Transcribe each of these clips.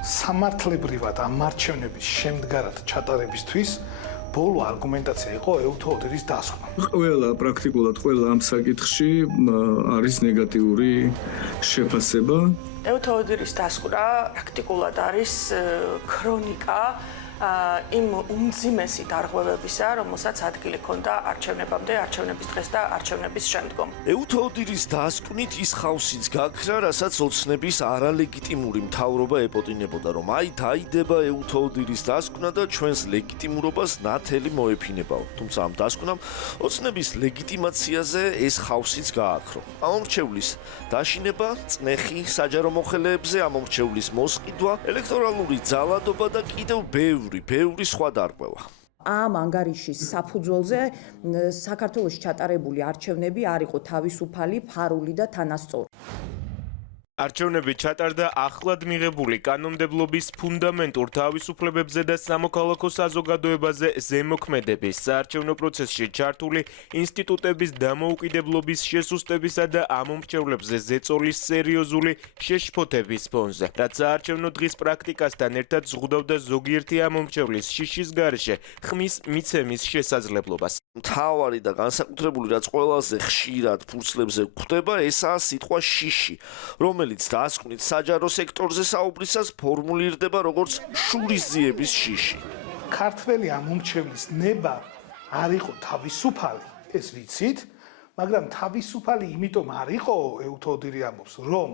სამართლებრივად ამ არჩევნების შემდგარად ჩატარებისთვის ბოლო არგუმენტაცია იყო ეუთო ოდირის დასკვნა. პრაქტიკულად ყველა ამ საკითხში არის ნეგატიური შეფასება. ეუთო ოდირის დასკვნა პრაქტიკულად არის ქრონიკა იმ უმძიმესი დარღვევებისა, რომელსაც ადგილი ჰქონდა არჩევნებამდე, არჩევნების დღეს და არჩევნების შემდგომ. ეუთო ოდირის დასკვნით ის ხავსიც გაქრა, რასაც ოცნების არალეგიტიმური მთავრობა ეპოტინებოდა, რომ აი დაიდება ეუთო ოდირის დასკვნა და ჩვენს ლეგიტიმურობას ნათელი მოეფინებაო. თუმცა ამ დასკვნამ ოცნების ლეგიტიმაციაზე ეს ხავსიც გააქრო. ამომრჩევლის დაშინება, წნეხი საჯარო მოხელეებზე, ამომრჩევლის მოსყიდვა, ელექტორალური ძალადობა და კიდევ ბევრი სხვა დარღვევა. ამ ანგარიშის საფუძველზე საქართველოში ჩატარებული არჩევნები არ იყო თავისუფალი, ფარული და თანასწორი. არჩევნები ჩატარდა ახლად მიღებული კანონმდებლობის ფუნდამენტურ თავისუფლებებზე და სამოქალაქო საზოგადოებაზე ზემოქმედების, საარჩევნო პროცესში ჩართული ინსტიტუტების დამოუკიდებლობის შესუსტებისა და ამომრჩევლებზე ზეწოლის სერიოზული შეშფოთების ფონზე, რაც საარჩევნო დღის პრაქტიკასთან ერთად ზღუდავდა ზოგიერთი ამომრჩევლის შიშის გარეშე ხმის მიცემის შესაძლებლობას. მთავარი და განსაკუთრებული, რაც ყველაზე ხშირად ფურცლებზე გვხვდება, ესაა სიტყვა შიში, რომელიც დასკვნით საჯარო სექტორზე საუბრისას ფორმულირდება როგორც შურისძიების შიში. ქართველი ამომრჩევლის ნება არ იყო თავისუფალი, ეს ვიცით, მაგრამ თავისუფალი იმიტომ არ იყო, ეუთო ოდირი ამბობს, რომ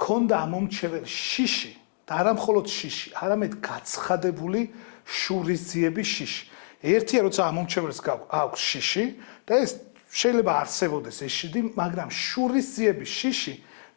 ქონდა ამომრჩეველ შიში და არა მხოლოდ შიში, არამედ გაცხადებული შურისძიების შიში. ერთია, როცა ამომრჩეველს აქვს შიში და ეს შეიძლება არსებობდეს ეს შიში, მაგრამ შურისძიების შიში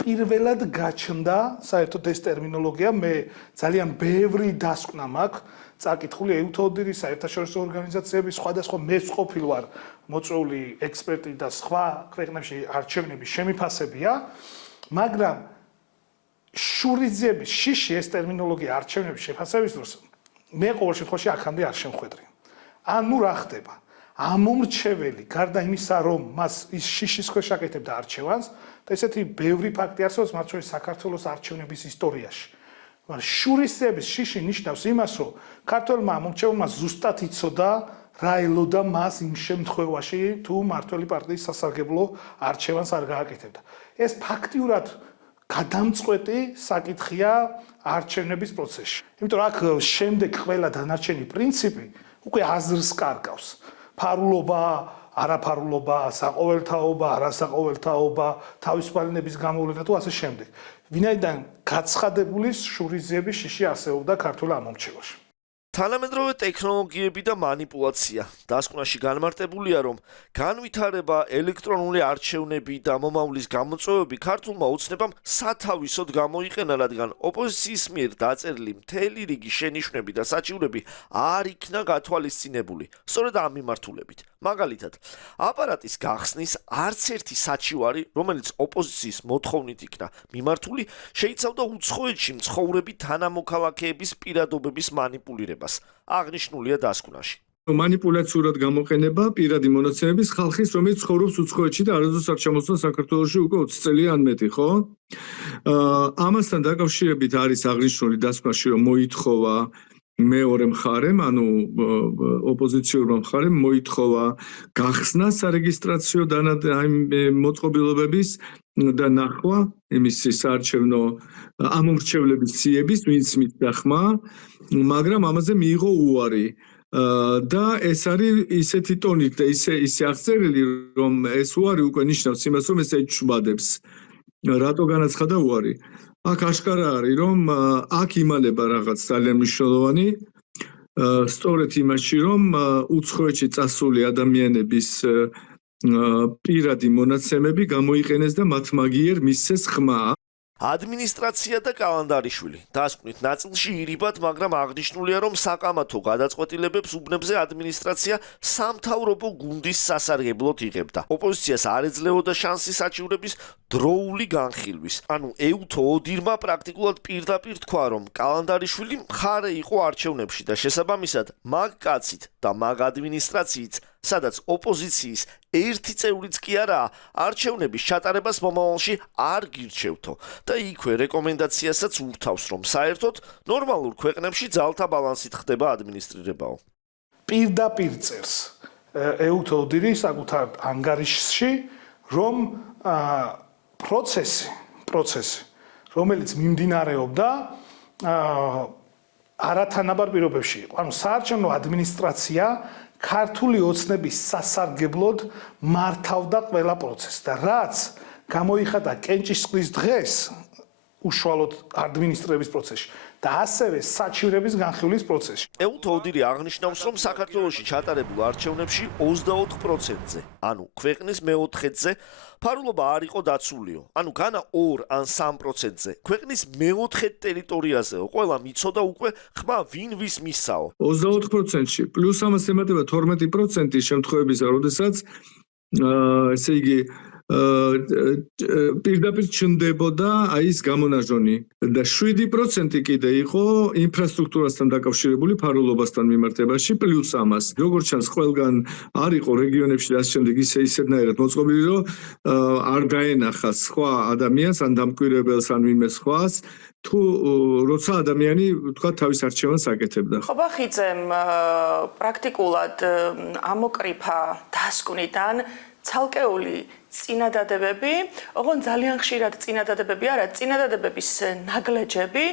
პირველად გაჩნდა, საერთოდ ეს ტერმინოლოგია, მე ძალიან ბევრი დასკვნა მაქვს წაკითხული ეუთო ოდირის საერთაშორისო ორგანიზაციების სხვადასხვა მეწყობილ ვარ მოწვეული ექსპერტი და სხვა ქვეყნებში არჩევნების შემიფასებია, მაგრამ შურისძიების შიში ეს ტერმინოლოგია არჩევნების შეფასების დროს მე ყოველ შემთხვევაში აქამდე არ შემხვედრი. ანუ რა ხდება? ამომრჩეველი გარდა იმისა, რომ მას ის შიშის ქვეშ აკეთებდა არჩევანს და ესეთი ბევრი ფაქტი არსებობს მათ შორის საქართველოს არჩევნების ისტორიაში. მაგრამ შურისძიების შიში ნიშნავს იმას, რომ ქართველმა ამომრჩეველმა ზუსტად იცოდა რა ელოდა მას იმ შემთხვევაში, თუ მართველი პარტიის სასარგებლო არჩევანს არ გააკეთებდა. ეს ფაქტიურად გადამწყვეტი საკითხია არჩევნების პროცესში. იმიტომ რომ აქ შემდეგ ყველა დანარჩენი პრინციპი უკვე აზრს კარგავს. ფარულობა, არაფარულობა, საყოველთაობა, არასაყოველთაობა, თავისუფალნების გამოვლენა თუ ასე შემდეგ. ვინაიდან გაცხადებული შურისძიების შიში არსებობდა ქართულ ამომრჩეველში. თანამედროვე ტექნოლოგიები და манипуляცია დასკვნაში განმარტებულია, რომ განვითარება, ელექტრონული არჩევნები და მომავლის გამოწვევები ქართულმა ოცნებამ სათავისოდ გამოიყენა, რადგან ოპოზიციის მიერ დაწერილი მთელი რიგი შენიშვნები და საჩივრები არ იქნა გათვალისწინებული, სწორედ ამ მიმართულებით. მაგალითად, აპარატის გახსნის არც ერთი საჩივარი, რომელიც ოპოზიციის მოთხოვნით იქნა მიმართული, შეიცავდა უცხოეთში მცხოვრები თანამოქალაქეების პირადობების манипуლირებას. აღნიშნულია დასკვნაში. манипуляციურად გამოყენება პირადი მონაცემების ხალხის, რომელიც ცხოვრობს უცხოეთში და არასდროს არ ჩამოსულა საქართველოში უკვე 20 წელი ან მეტი, ხო? ამასთან დაკავშირებით არის აღნიშნული დასკვნაში, რომ მოითხოვა მეორე მხარემ, ანუ ოპოზიციურმა მხარემ მოითხოვა გახსნა სარეგისტრაციო მოწყობილობების და ნახვა იმის საარჩევნო ამომრჩევლების სიების, ვინც მისცა ხმა, მაგრამ ამაზე მიიღო უარი. და ეს არის ისეთი ტონით და ისე აღწერილი, რომ ეს უარი უკვე ნიშნავს იმას, რომ ეს ეჩვბადებს. რატო განაცხადა უარი? აქ აშკარა არის, რომ აქ იმალება რაღაც ძალიან მნიშვნელოვანი, სწორედ იმაში, რომ უცხოეთში წასული ადამიანების პირადი მონაცემები გამოიყენეს და მათ მაგიერ მისცეს ხმა. ადმინისტრაცია და კალანდარიშვილი. დასკვნით ნაწილში ირიბად, მაგრამ აღნიშნულია, რომ საკამათო გადაწყვეტილებებს უბნებზე ადმინისტრაცია სამთავრობო გუნდის სასარგებლოდ იღებდა. ოპოზიციას არ ეძლეოდა შანსი საჩივრების დროული განხილვის. ანუ ეუთო ოდირმა პრაქტიკულად პირდაპირ თქვა, რომ კალანდარიშვილი მხარე იყო არჩევნებში და შესაბამისად მაგ კაცით და მაგ ადმინისტრაციით სადაც ოპოზიციის ერთი წევრიც კი არაა არჩევნების ჩატარებას მომავალში არ გირჩევთო და იქვე რეკომენდაციასაც ურთავს, რომ საერთოდ ნორმალურ ქვეყნებში ძალთა ბალანსით ხდება ადმინისტრირებაო. პირდაპირ წერს ეუთო ოდირი საკუთარ ანგარიშში, რომ პროცესი, რომელიც მიმდინარეობდა არათანაბარ პირობებში იყო. ანუ საარჩევნო ადმინისტრაცია ქართული ოცნების სასარგებლოდ მართავდა ყველა პროცესს და რაც გამოიხატა კენჭისყრის დღეს უშუალოდ ადმინისტრების პროცესში და ასევე საჩივრების განხილვის პროცესში. ეუთო ოდირი აღნიშნავს, რომ საქართველოში ჩატარებულ არჩევნებში 24%-ზე, ანუ ქვეყნის მეოთხედზე ფარულობა არ იყო დაცულიო. ანუ განა 2 ან 3%-ზე ქვეყნის მეოთხე ტერიტორიაზეო ყველა მიცოდა უკვე ხმა ვინ ვის მისცაო. 24%-ში პლუს ამას ემატება 12% შემთხვევებისა, როდესაც ესე იგი პირდაპირ ჩნდებოდა აი ეს გამონაჟონი და 7% კიდე იყო ინფრასტრუქტურასთან დაკავშირებული ფარულობასთან მიმართებაში პლუს ამას. როგორც ჩანს, ყველგან არ იყო რეგიონებში და ამ შემდეგ ისედნაირად მოწყობილი, რომ არ გაენახა სხვა ადამიანს ან დამკვირვებელს ან ვინმე სხვას თუ როცა ადამიანი თქვა თავის არჩევანს აკეთებდა. ხო, ბახიძემ პრაქტიკულად ამოკრიფა დასკვნიდან ცალკეული წინადადებები, ოღონ ძალიან ხშირად წინადადებები არა, წინადადებების ნაგლეჯები,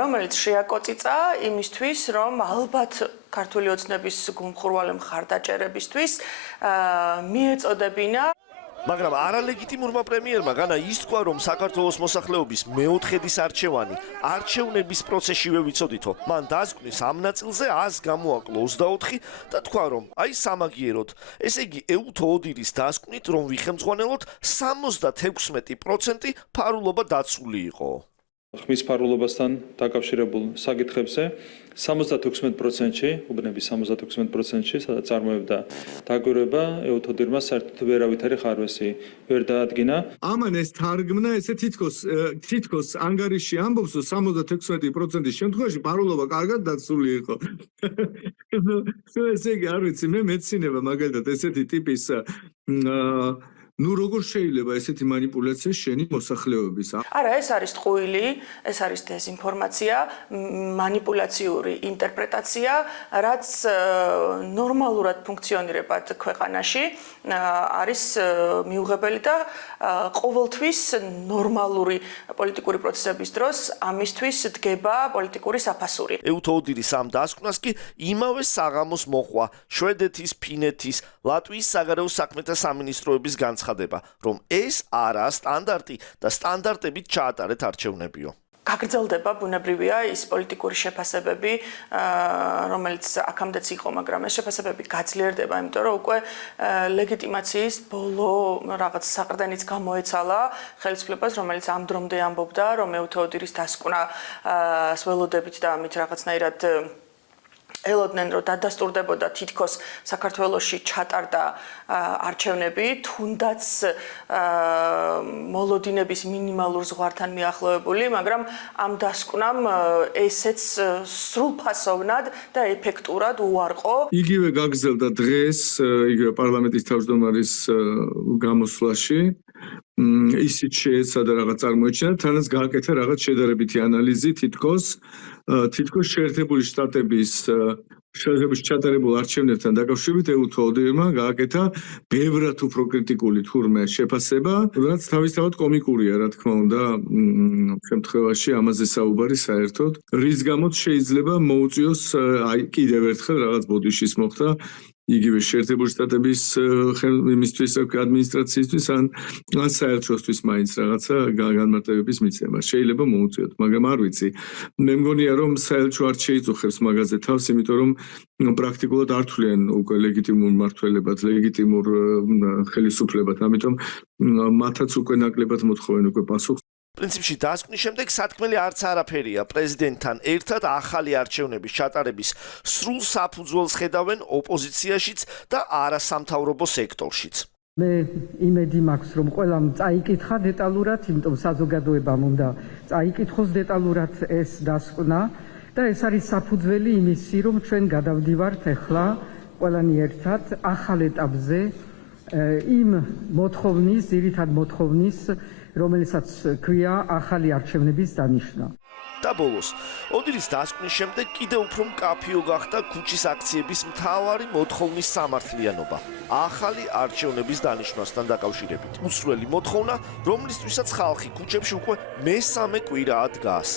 რომელიც შეაკოწიცა იმისთვის, რომ ალბათ ქართული ოცნების გულმხურვალე მხარდაჭერებისთვის მიეწოდებინა. მაგრამ არალეგიტიმურმა პრემიერმა განა ის თქვა, რომ საქართველოს მოსახლეობის მეოთხედის არჩევანი არჩევნების პროცესშივე ვიცოდითო. მან დასკვნის ამ ნაწილზე 100 გამოაკლო 24 და თქვა, რომ აი სამაგიეროდ, ესე იგი ეუთო ოდირის დასკვნით, რომ ვიხემძღვანელოთ 76% ფარულობა დაცული იყო. ხმის ფარულობასთან დაკავშირებულ საკითხებზე 76%-ში, უბნების 76%-ში, სადაც წარმოებდა დაკვირვება, ეუთო ოდირმა საერთოდ ვერავითარი ხარვესი ვერ დაადგინა. ამან ეს თარგმნა ესე თითქოს ანგარიში ამბობს, რომ 76% შემთხვევაში ფარულობა კარგად დაცული იყო. ნუ ესე იგი არ ვიცი, მე მეცინება მაგალითად ესეთი ტიპის ნუ როგორ შეიძლება ესეთი манипуляცია შენი მოსახლეობის? არა, ეს არის ტყუილი, ეს არის დეზინფორმაცია, манипуляციური ინტერპრეტაცია, რაც ნორმალურად ფუნქციონირებად ქვეყანაში არის მიუღებელი და ყოველთვის ნორმალური პოლიტიკური პროცესების დროს ამისთვის დგება პოლიტიკური საფასური. ეუთო ოდირის ამ დასკვნას კი იმავე საღამოს მოყვა შვედეთის, ფინეთის, ლატვიის საგარეო საქმეთა სამინისტროების განცხადება, რომ ეს არაა სტანდარტი და სტანდარტებით ჩაატარეთ არჩევნებიო. გაგრძელდება ბუნებრივია ის პოლიტიკური შეფასებები, რომელიც აქამდეც იყო, მაგრამ ეს შეფასებები გაძლიერდება, იმიტომ რომ უკვე ლეგიტიმაციის ბოლო რაღაც საყრდენიც გამოეცალა ხელისუფლებას, რომელიც ამ დრომდე ამბობდა, რომ ეუთო ოდირის დასკვნა ველოდებით და ამით რაღაცნაირად ელოდნენ, რომ დადასტურდებოდა თითქოს საქართველოში ჩატარდა არჩევნები, თუნდაც მოლოდინების მინიმალურ ზღვართან მიახლოებული, მაგრამ ამ დასკვნამ ესეც სრულფასოვნად და ეფექტურად უარყო. იგივე გაგრძელდა დღეს, იგივე პარლამენტის თავმჯდომარის გამოსვლაში. ისიც შეეცადა რაღაც წარმოეჩინა, თანაც გააკეთა რაღაც შედარებითი ანალიზი თითქოს შეერთებული შტატების შეერთების ჩატარებულ არჩევნებთან დაკავშირებით ეუთო ოდირმა გააკეთა ბევრად უფრო კრიტიკული თურმე შეფასება, რაც თავისთავად კომიკურია, რა თქმა უნდა, შემთხვევაში ამაზე საუბარი საერთოდ, რის გამოც შეიძლება მოუწიოს აი კიდევ ერთხელ რაღაც ბოდიშის მოხდა იგივე შეერთებული შტატების იმისთვის ადმინისტრაციისთვის ან საერთოსთვის მაინც რაღაცა განმარტებების მიცემა შეიძლება მოუწიოთ, მაგრამ არ ვიცი. მე მგონია რომ საერთო არ შეიწუხებს მაგაზე თავს, იმიტომ რომ პრაქტიკულად არ თვლიან უკვე ლეგიტიმურ მმართველებად, ლეგიტიმურ ხელისუფლებად, ამიტომ მათაც უკვე ნაკლებად მოთხოვენ უკვე პასუხს. პრინციპში დასკვნის შემდეგ სათქმელი არც არაფერია. პრეზიდენტთან ერთად ახალი არჩევნების ჩატარების სრულ საფუძველს ხედავენ ოპოზიციაშიც და არასამთავრობო სექტორშიც. მე იმედი მაქვს, რომ ყველამ წაიკითხა დეტალურად, იმიტომ საზოგადოებამ უნდა წაიკითხოს დეტალურად ეს დასკვნა და ეს არის საფუძველი იმისი, რომ ჩვენ გადავდივართ ახლა ყველანი ერთად ახალ ეტაპზე იმ მოთხოვნის, ძირითად მოთხოვნის, რომელსაც ქვია ახალი არჩევნების დანიშვნა. და ბოლოს, ოდირის დასკვნის შემდეგ კიდევ უფრო მკაფიო გახდა ქუჩის აქციების მთავარი მოთხოვნის სამართლიანობა. ახალი არჩევნების დანიშვნასთან დაკავშირებით. უსვლელი მოთხოვნა, რომლისთვისაც ხალხი ქუჩებში უკვე მესამე კვირაა დგას.